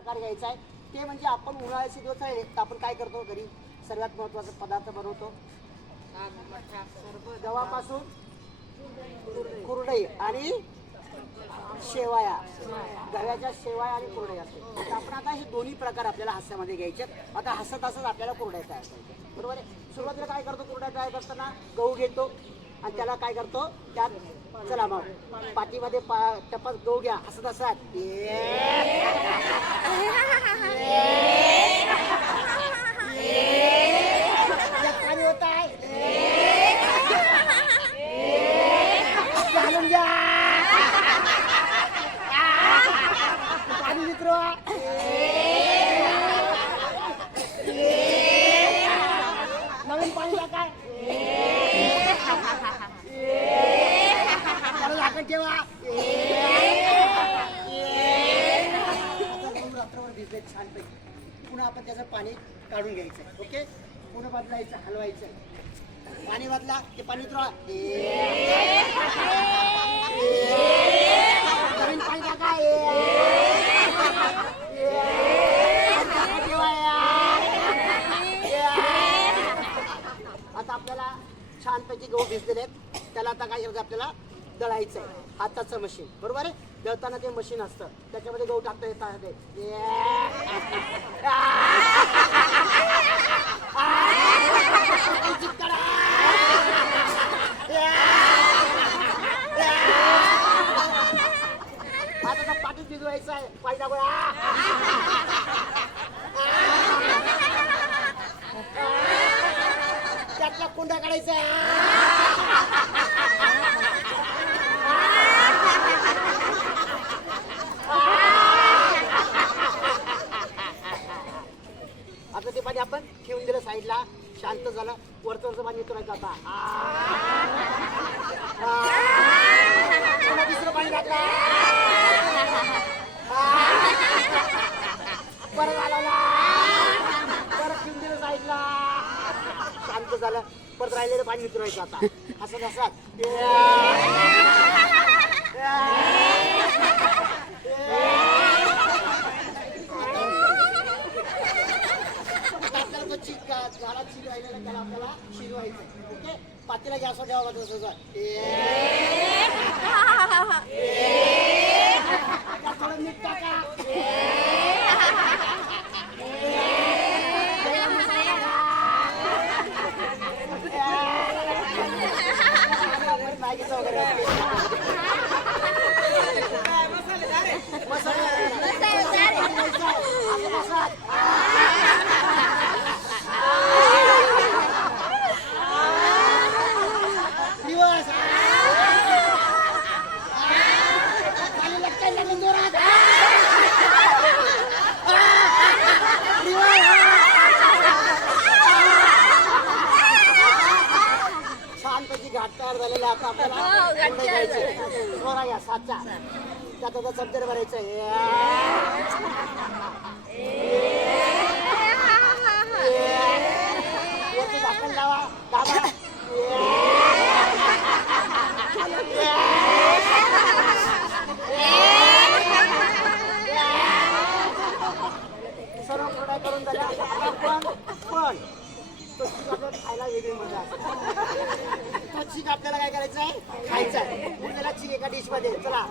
प्रकार घ्यायचा आहे ते म्हणजे आपण उन्हाळ्याचे दिवस आहे तर आपण काय करतो घरी सर्वात महत्त्वाचा पदार्थ बनवतो गव्हापासून कुरडई आणि शेवाया गव्याच्या शेवाया आणि कुरडई असते तर आपण आता हे दोन्ही प्रकार आपल्याला हास्यामध्ये घ्यायचे आता हसत हसत आपल्याला कुरड्या तयार करायच्या बरोबर आहे सुरुवातीला काय करतो कुरड्या तयार करताना गहू घेतो आणि त्याला काय करतो त्यात चला मग पाठीमध्ये टपक गहू घ्या हसत हसत होत आहे घालून घ्या पाणी मित्र नवीन पाणी टाकाय झाकण ठेवा रात्रभर भिजले छानपैकी पुन्हा आपण त्याचं पाणी काढून घ्यायचं ओके पुन्हा बदलायचं हलवायचं पाणी बदला ते पाणी उतरवा नवीन पाणी टाका आता आपल्याला छानपैकी गहू भिजलेले आहेत त्याला आता काय करायचं आपल्याला दळायचं आहे हाताचं मशीन बरोबर आहे दळताना ते मशीन असतं त्याच्यामध्ये गहू टाकता येतात आता पाठीत भिजवायचं आहे पाहिजे त्यातला कोंडा काढायचा आता ते पाणी आपण ठेवून दिलं साईडला शांत झालं वरचं पाणी उतरायचं आता दुसरं पाणी टाकलं परत आला परत ठेवून दिलं साईडला शांत झालं परत राहिलेलं पाणी उतरायचं आता हसत हसत झाडा चिर राहिलेला त्याला आपल्याला शिजवायचं ओके पातेला गॅसवर ठेवा थोडं मीठ टाका मॅगीचं वगैरे घाट तयार झालेला आता आपल्याला घ्या साचा त्यात आता चमच्याने भरायचं झाकण लावा दाबा सर्व कोरड्या करून झाल्या पण खायला वेगळी मजा तो चीक आपल्याला काय करायचं आहे खायचा आहे उरलेला चीक एका डिश मध्ये चला